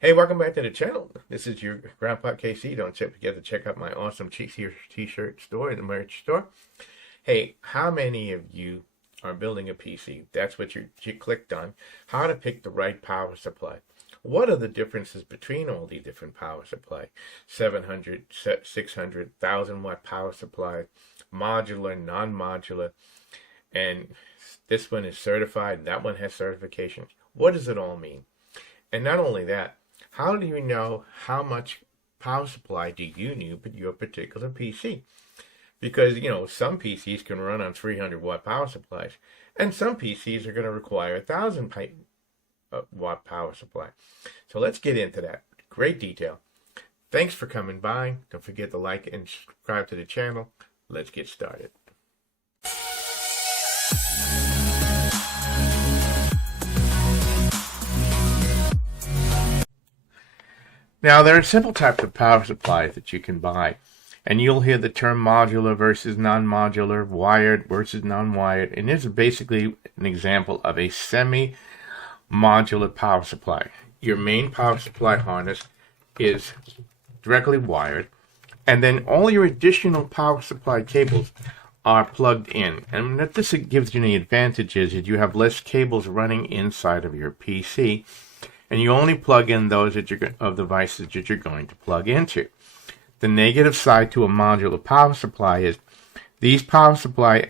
Hey, welcome back to the channel. This is your Grandpa KC. Don't forget to check out my awesome t-shirt store, the merch store. Hey, how many of you are building a PC? That's what you clicked on. How to pick the right power supply. What are the differences between all the different power supply? 700, 600, 1000 watt power supply, modular, non-modular, and this one is certified, that one has certification. What does it all mean? And not only that, how do you know how much power supply do you need for your particular PC? Because, some PCs can run on 300-watt power supplies, and some PCs are going to require a 1000-watt power supply. So let's get into that. Great detail. Thanks for coming by. Don't forget to like and subscribe to the channel. Let's get started. Now, there are several types of power supplies that you can buy, and you'll hear the term modular versus non-modular, wired versus non-wired, and this is basically an example of a semi-modular power supply. Your main power supply harness is directly wired, and then all your additional power supply cables are plugged in. And what this gives you the advantage is that you have less cables running inside of your PC, and you only plug in those devices that you're going to plug into. The negative side to a modular power supply is these power supply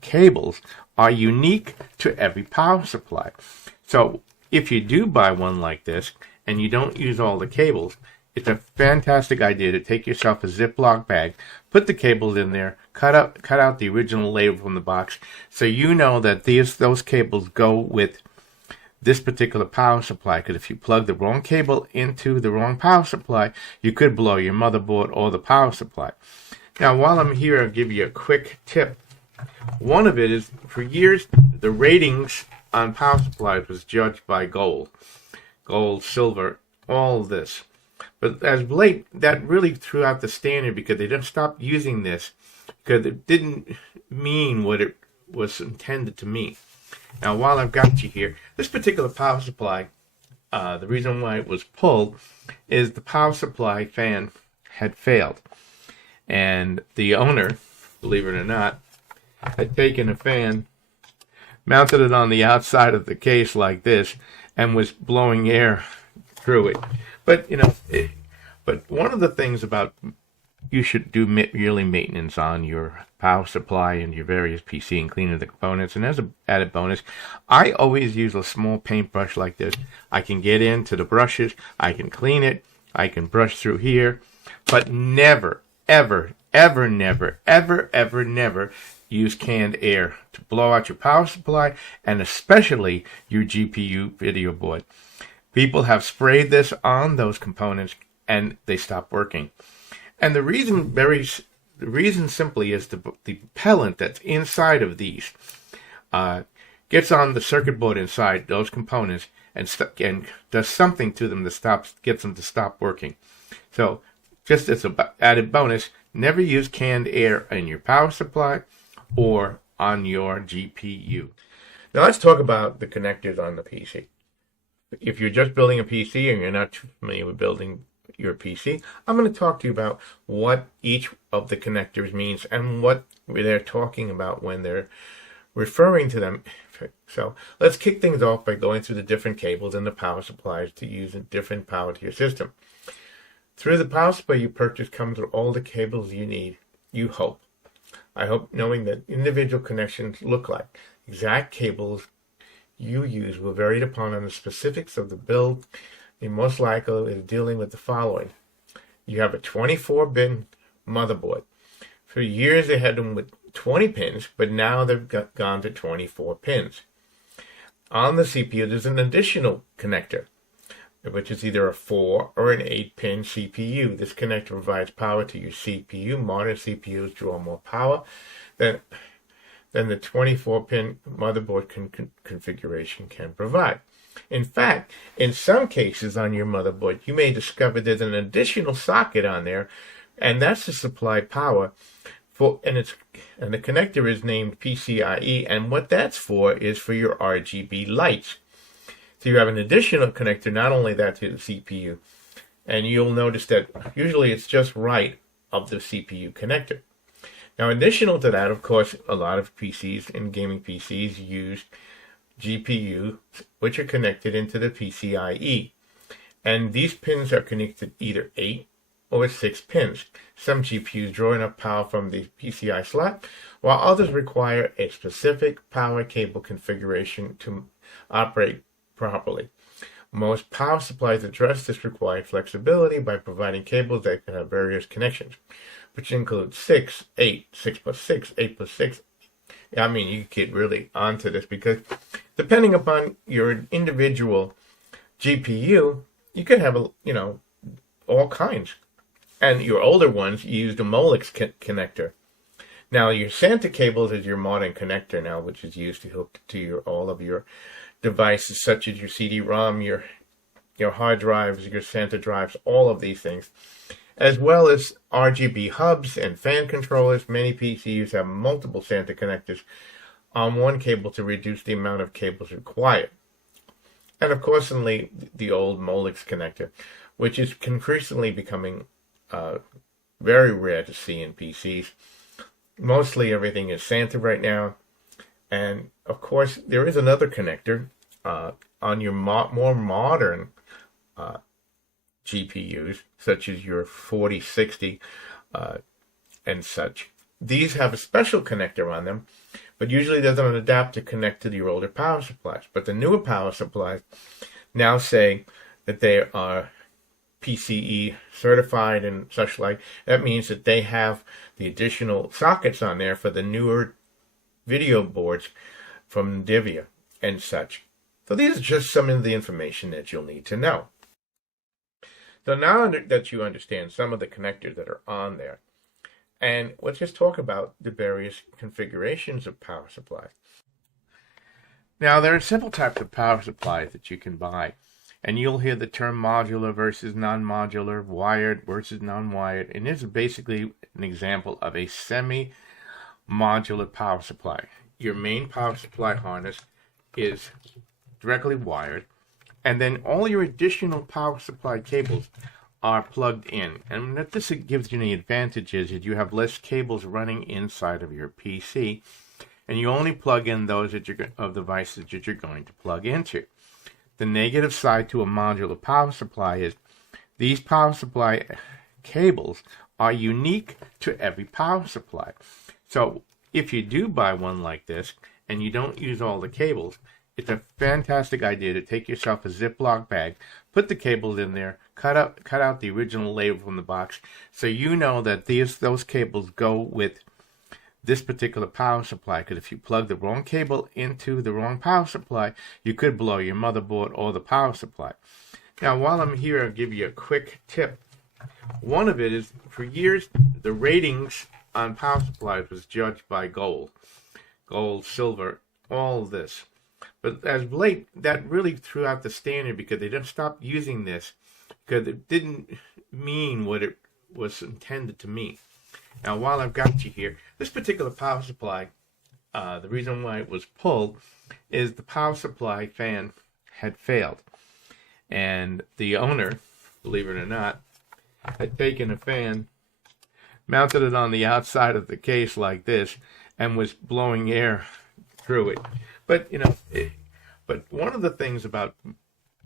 cables are unique to every power supply. So if you do buy one like this and you don't use all the cables, it's a fantastic idea to take yourself a Ziploc bag, put the cables in there, cut out the original label from the box, so you know that those cables go with this particular power supply, because if you plug the wrong cable into the wrong power supply, you could blow your motherboard or the power supply. Now, while I'm here, I'll give you a quick tip. One of it is, for years, the ratings on power supplies was judged by gold, silver, all of this. But as of late, that really threw out the standard because they didn't stop using this because it didn't mean what it was intended to mean. Now, while I've got you here, this particular power supply, the reason why it was pulled is the power supply fan had failed. And the owner, believe it or not, had taken a fan, mounted it on the outside of the case like this, and was blowing air through it. But, but one of the things about you should do yearly maintenance on your power supply and your various PC and cleaning the components. And as an added bonus, I always use a small paintbrush like this. I can get into the brushes, I can clean it, I can brush through here, but never, ever, ever, never, ever, ever, never use canned air to blow out your power supply and especially your GPU video board. People have sprayed this on those components and they stop working. And the reason simply is the propellant that's inside of these gets on the circuit board inside those components and does something to them that gets them to stop working. So just as an added bonus, never use canned air in your power supply or on your GPU. Now let's talk about the connectors on the PC. If you're just building a PC and you're not too familiar with building your PC, I'm going to talk to you about what each of the connectors means and what they're talking about when they're referring to them. So let's kick things off by going through the different cables and the power supplies to use a different power to your system. Through the power supply you purchase comes with all the cables you need, you hope. I hope knowing that individual connections look like. Exact cables you use will vary upon the specifics of the build. And most likely is dealing with the following. You have a 24-pin motherboard. For years they had them with 20 pins, but now they've gone to 24 pins. On the CPU there's an additional connector, which is either a 4 or an 8-pin CPU. This connector provides power to your CPU. Modern CPUs draw more power than the 24-pin motherboard configuration can provide. In fact, in some cases on your motherboard, you may discover there's an additional socket on there, and that's to supply power and the connector is named PCIe, and what that's for is for your RGB lights. So you have an additional connector, not only that to the CPU, and you'll notice that usually it's just right of the CPU connector. Now, additional to that, of course, a lot of PCs and gaming PCs use GPU, which are connected into the PCIe. And these pins are connected either 8 or 6 pins. Some GPUs draw enough power from the PCI slot, while others require a specific power cable configuration to operate properly. Most power supplies address this required flexibility by providing cables that can have various connections, which include 6, 8, 6 plus 6, 8 plus 6. I mean, you get really onto this because depending upon your individual GPU, you could have, all kinds. And your older ones use the Molex connector. Now, your Santa cables is your modern connector now, which is used to hook to all of your devices, such as your CD-ROM, your hard drives, your Santa drives, all of these things, as well as RGB hubs and fan controllers. Many PCs have multiple Santa connectors on one cable to reduce the amount of cables required. And of course, the old Molex connector, which is increasingly becoming very rare to see in PCs. Mostly everything is Santa right now. And of course, there is another connector on your more modern GPUs, such as your 4060 and such. These have a special connector on them, but usually there's an adapter connect to your older power supplies. But the newer power supplies now say that they are PCE certified and such like. That means that they have the additional sockets on there for the newer video boards from NVIDIA and such. So these are just some of the information that you'll need to know. So now that you understand some of the connectors that are on there, and let's just talk about the various configurations of power supplies. Now, there are simple types of power supplies that you can buy, and you'll hear the term modular versus non-modular, wired versus non-wired, and this is basically an example of a semi-modular power supply. Your main power supply harness is directly wired, and then all your additional power supply cables are plugged in. And what this gives you the advantage is that you have less cables running inside of your PC, and you only plug in those devices that you're going to plug into. The negative side to a modular power supply is these power supply cables are unique to every power supply. So if you do buy one like this and you don't use all the cables, it's a fantastic idea to take yourself a Ziploc bag, put the cables in there, cut out the original label from the box, so you know that those cables go with this particular power supply. Because if you plug the wrong cable into the wrong power supply, you could blow your motherboard or the power supply. Now, while I'm here, I'll give you a quick tip. One of it is, for years, the ratings on power supplies was judged by gold, silver, all of this. But as of late, that really threw out the standard because they just stopped using this because it didn't mean what it was intended to mean. Now, while I've got you here, this particular power supply, the reason why it was pulled is the power supply fan had failed. And the owner, believe it or not, had taken a fan, mounted it on the outside of the case like this, and was blowing air through it. But, but one of the things about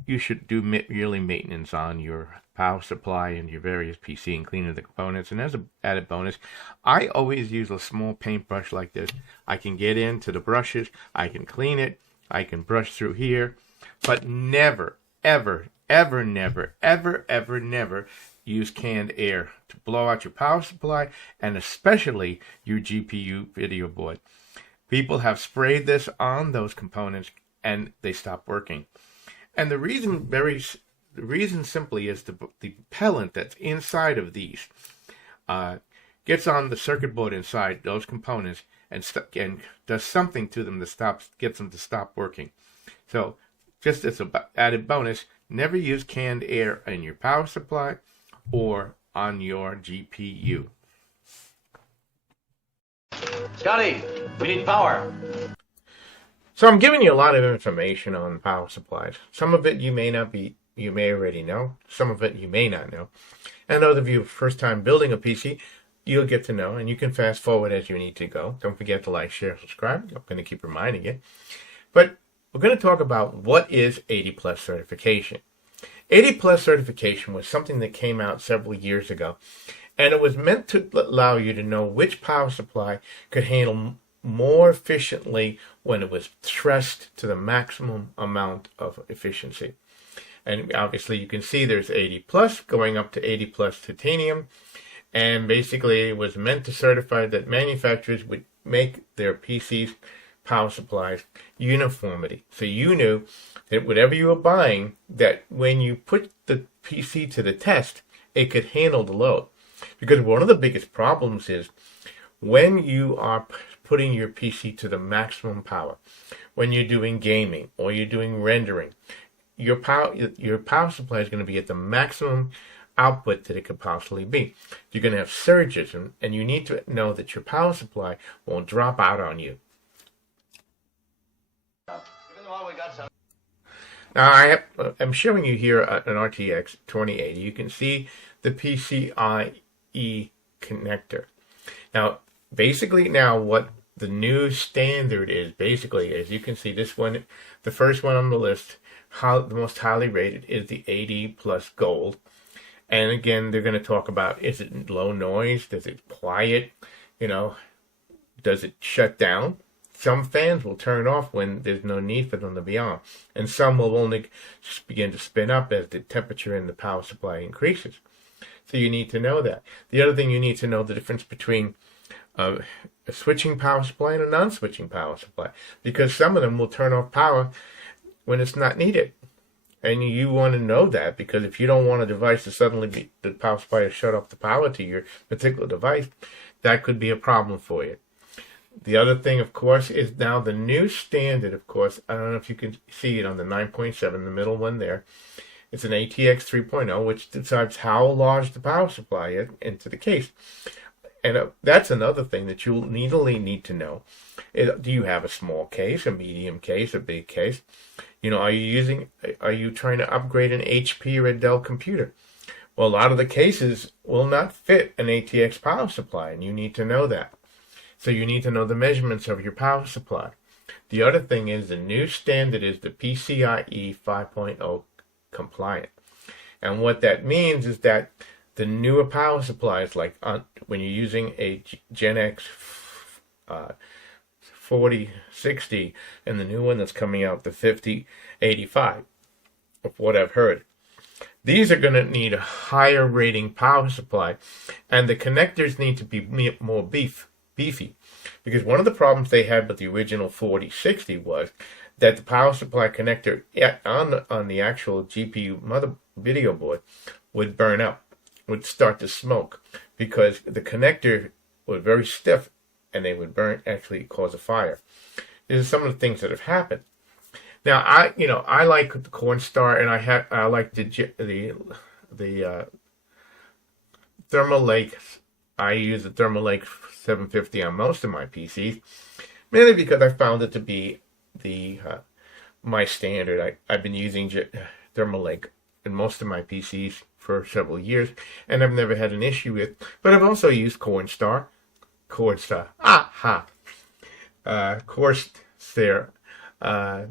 you should do yearly maintenance on your power supply and your various PC and cleaning the components. And as an added bonus, I always use a small paintbrush like this. I can get into the brushes, I can clean it, I can brush through here, but never, ever, ever, never, ever, ever, never use canned air to blow out your power supply and especially your GPU video board. People have sprayed this on those components and they stop working. And the reason simply is the propellant that's inside of these gets on the circuit board inside those components and does something to them that gets them to stop working. So just as an added bonus, never use canned air in your power supply or on your GPU. Scotty, we need power. So I'm giving you a lot of information on power supplies. Some of it you may already know. Some of it you may not know. And those of you first time building a PC, you'll get to know, and you can fast forward as you need to go. Don't forget to like, share, subscribe. I'm going to keep reminding you. But we're going to talk about what is 80 plus certification. 80 plus certification was something that came out several years ago, and it was meant to allow you to know which power supply could handle more efficiently when it was stressed to the maximum amount of efficiency. And obviously you can see there's 80 plus going up to 80 plus titanium. And basically it was meant to certify that manufacturers would make their PCs power supplies uniformity. So you knew that whatever you were buying, that when you put the PC to the test, it could handle the load. Because one of the biggest problems is when you are putting your PC to the maximum power, when you're doing gaming or you're doing rendering, your power supply is going to be at the maximum output that it could possibly be. You're going to have surges, and you need to know that your power supply won't drop out on you. Now I'm showing you here an RTX 2080. You can see the PCIe connector. Now, basically now what the new standard is, basically, as you can see, this one, the first one on the list, the most highly rated is the 80 plus gold. And again, they're going to talk about, is it low noise? Does it quiet? Does it shut down? Some fans will turn off when there's no need for them to be on. And some will only begin to spin up as the temperature in the power supply increases. So you need to know that. The other thing you need to know the difference between a switching power supply and a non-switching power supply. Because some of them will turn off power when it's not needed. And you want to know that, because if you don't want a device to suddenly the power supply to shut off the power to your particular device, that could be a problem for you. The other thing, of course, is now the new standard, of course. I don't know if you can see it on the 9.7, the middle one there. It's an ATX 3.0, which decides how large the power supply is into the case. And that's another thing that you'll need to know. Do you have a small case, a medium case, a big case? Are you trying to upgrade an HP or a Dell computer? Well, a lot of the cases will not fit an ATX power supply, and you need to know that. So you need to know the measurements of your power supply. The other thing is the new standard is the PCIe 5.0 compliant. And what that means is that the newer power supplies, like when you're using a Gen X 4060 and the new one that's coming out, the 5085, of what I've heard, these are going to need a higher rating power supply, and the connectors need to be more beefy. Because one of the problems they had with the original 4060 was that the power supply connector on the actual GPU mother video board would burn up, would start to smoke, because the connector was very stiff and they would actually cause a fire. These are some of the things that have happened. Now, I like the Cornstar, and I like the Thermal Lake. I use the Thermal Lake 750 on most of my PCs, mainly because I found it to be my standard. I've been using Thermal Lake in most of my PCs for several years, and I've never had an issue with. But I've also used Corsair, Corsair, power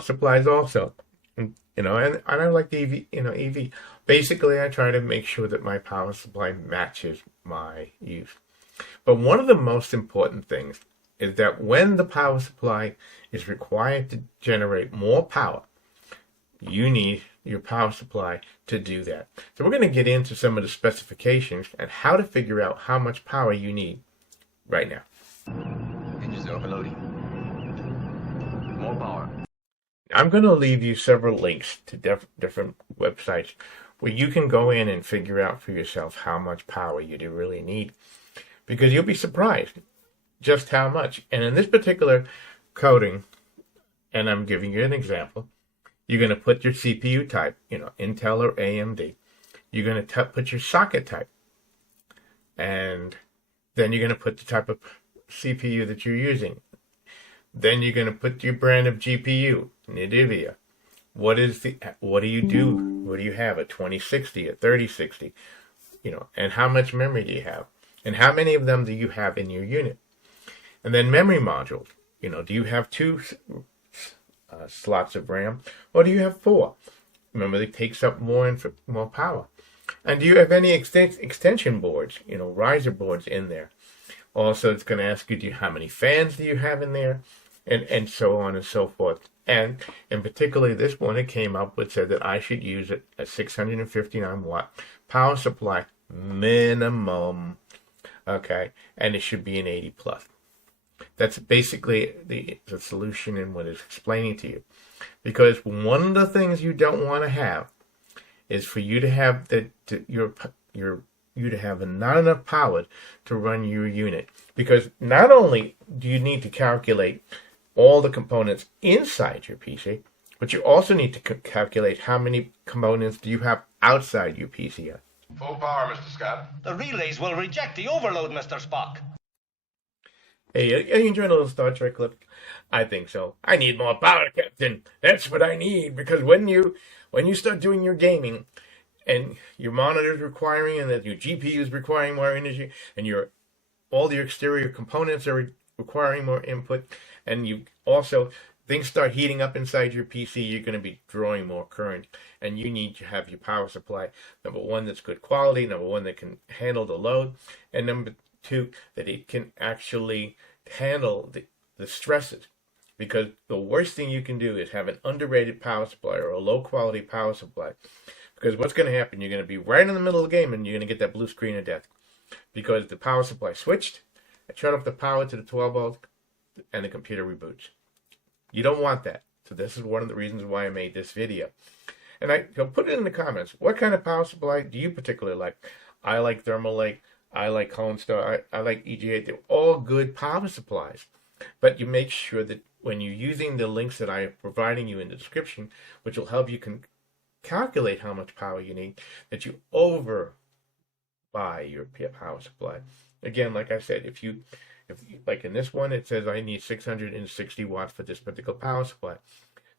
supplies also. And I like the EV. Basically, I try to make sure that my power supply matches my use. But one of the most important things is that when the power supply is required to generate more power, you need your power supply to do that. So we're going to get into some of the specifications and how to figure out how much power you need right now. Engines overloading. More power. I'm going to leave you several links to different websites where you can go in and figure out for yourself how much power you do really need. Because you'll be surprised just how much. And in this particular coding, and I'm giving you an example, you're going to put your CPU type, Intel or AMD. You're going to put your socket type. And then you're going to put the type of CPU that you're using. Then you're going to put your brand of GPU, NVIDIA. What do you do? What do you have? A 2060, a 3060, and how much memory do you have? And how many of them do you have in your unit? And then memory modules. Do you have two slots of RAM, or do you have four? Remember, it takes up more power. And do you have any extension boards, riser boards in there? Also, it's going to ask you, how many fans do you have in there? And so on and so forth. And in particular, this one, it came up with, said that I should use a 659 watt power supply minimum. Okay. And it should be an 80 plus. That's basically the solution in what it's explaining to you. Because one of the things you don't want to have is for you to have you to have not enough power to run your unit. Because not only do you need to calculate all the components inside your PC, but you also need to calculate how many components do you have outside your PC. Full power, Mr. Scott. The relays will reject the overload, Mr. Spock. Hey, are you enjoying a little Star Trek clip? I think so. I need more power, Captain. That's what I need, because when you start doing your gaming and your monitor is requiring and that your GPU is requiring more energy and all your exterior components are requiring more input, and you also things start heating up inside your PC, you're going to be drawing more current, and you need to have your power supply, number one, that's good quality, number one, that can handle the load, and number two, that it can actually handle the stresses. Because the worst thing you can do is have an underrated power supply or a low quality power supply. Because what's going to happen, you're going to be right in the middle of the game and you're going to get that blue screen of death. Because the power supply switched, I shut off the power to the 12 volts, and the computer reboots. You don't want that. So this is one of the reasons why I made this video. And put it in the comments. What kind of power supply do you particularly like? I like Thermalake. I like Hollister. I like EGA. They're all good power supplies. But you make sure that when you're using the links that I am providing you in the description, which will help you calculate how much power you need, that you buy your power supply. Again, like I said, if like in this one, it says I need 660 watts for this particular power supply.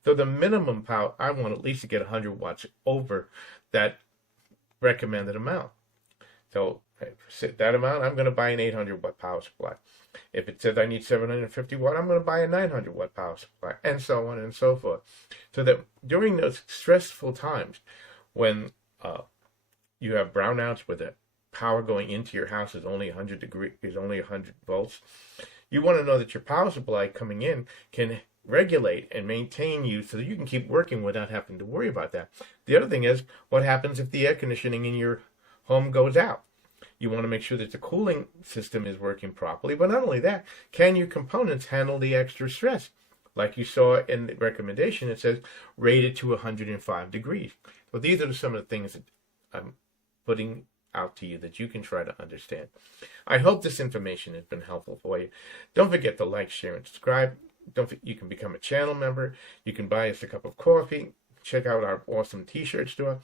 So the minimum power, I want at least to get 100 watts over that recommended amount. So that amount, I'm going to buy an 800 watt power supply. If it says I need 750 watt, I'm going to buy a 900 watt power supply, and so on and so forth. So that during those stressful times when you have brownouts where the power going into your house is only 100 volts, you want to know that your power supply coming in can regulate and maintain you so that you can keep working without having to worry about that. The other thing is, what happens if the air conditioning in your home goes out? You want to make sure that the cooling system is working properly, but not only that, can your components handle the extra stress? Like you saw in the recommendation, it says rated to 105 degrees. So these are some of the things that I'm putting out to you that you can try to understand. I hope this information has been helpful for you. Don't forget to like, share, and subscribe. You can become a channel member. You can buy us a cup of coffee. Check out our awesome t-shirt store.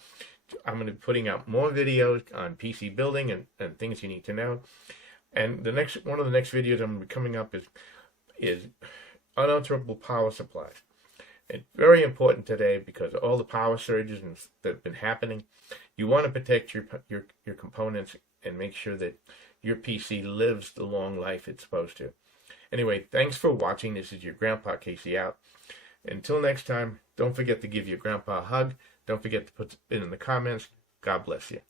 I'm going to be putting out more videos on PC building and things you need to know. And one of the next videos I'm going to be coming up is uninterruptible power supplies. It's very important today because of all the power surges that have been happening. You want to protect your components and make sure that your PC lives the long life it's supposed to. Anyway, thanks for watching. This is your Grandpa Casey out. Until next time, don't forget to give your grandpa a hug. Don't forget to put it in the comments. God bless you.